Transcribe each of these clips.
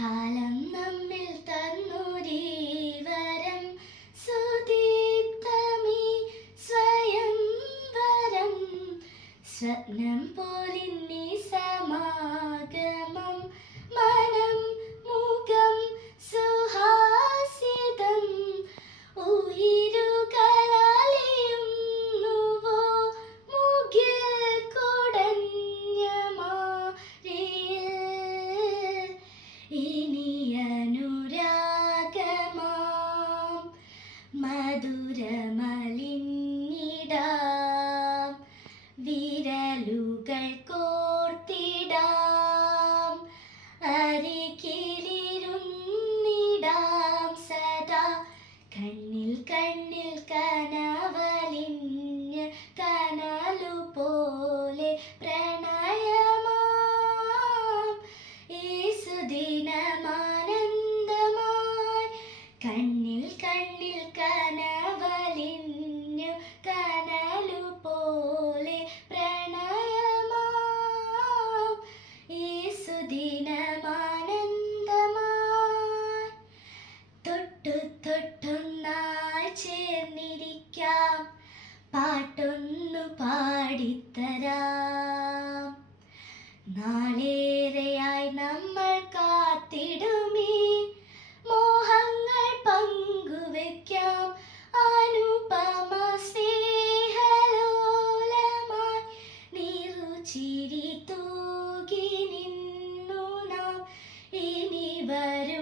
കാലം നമ്മിൽ തന്നൊരീ വരം. സുദീപ്തമീ സ്വയം വരം. സ്വപ്നം പോലിന്നീ വിരലുകൾ കോർത്തിടാം അരികിലിരുന്നിടാം സദാ. കണ്ണിൽ കണ്ണിൽ കനവലിഞ്ഞ് കനലു പോലെ പ്രണയമാം യേസുദിനമാനന്ദമായി കണ്ണിൽ കണ്ണിൽ കനവലിഞ്ഞു തൊട്ടൊന്നായി ചേർന്നിരിക്കാം. പാട്ടൊന്നു പാടിത്തരാം. നാളേറെയായി നമ്മൾ കാത്തിടുമീ. മോഹങ്ങൾ പങ്കുവെക്കാം. അനുപമ സ്നേഹലോലമായി നീറുചിരി തൂകി നിന്നു നാം. ഇനി വരും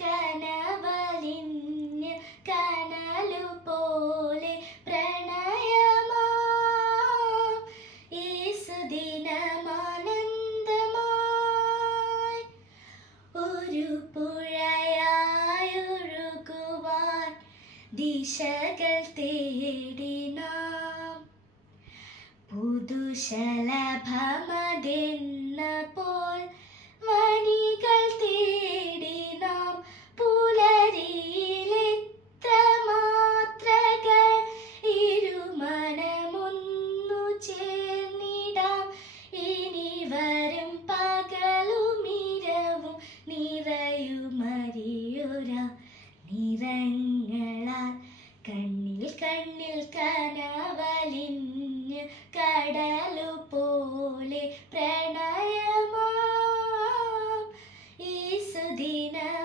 കനവലിഞ്ഞ് കനലു പോലെ പ്രണയമാം യേസുദിനമാനന്ദമായി ഒരു പുഴയായൊഴുകുവാൻ ദിശകൾ തേടി നാം. പുതുശലഭമതെന്ന കണ്ണിൽ കനവലിൻ കടലു പോലെ പ്രണയമാ. ഈ കണ്ണിൽ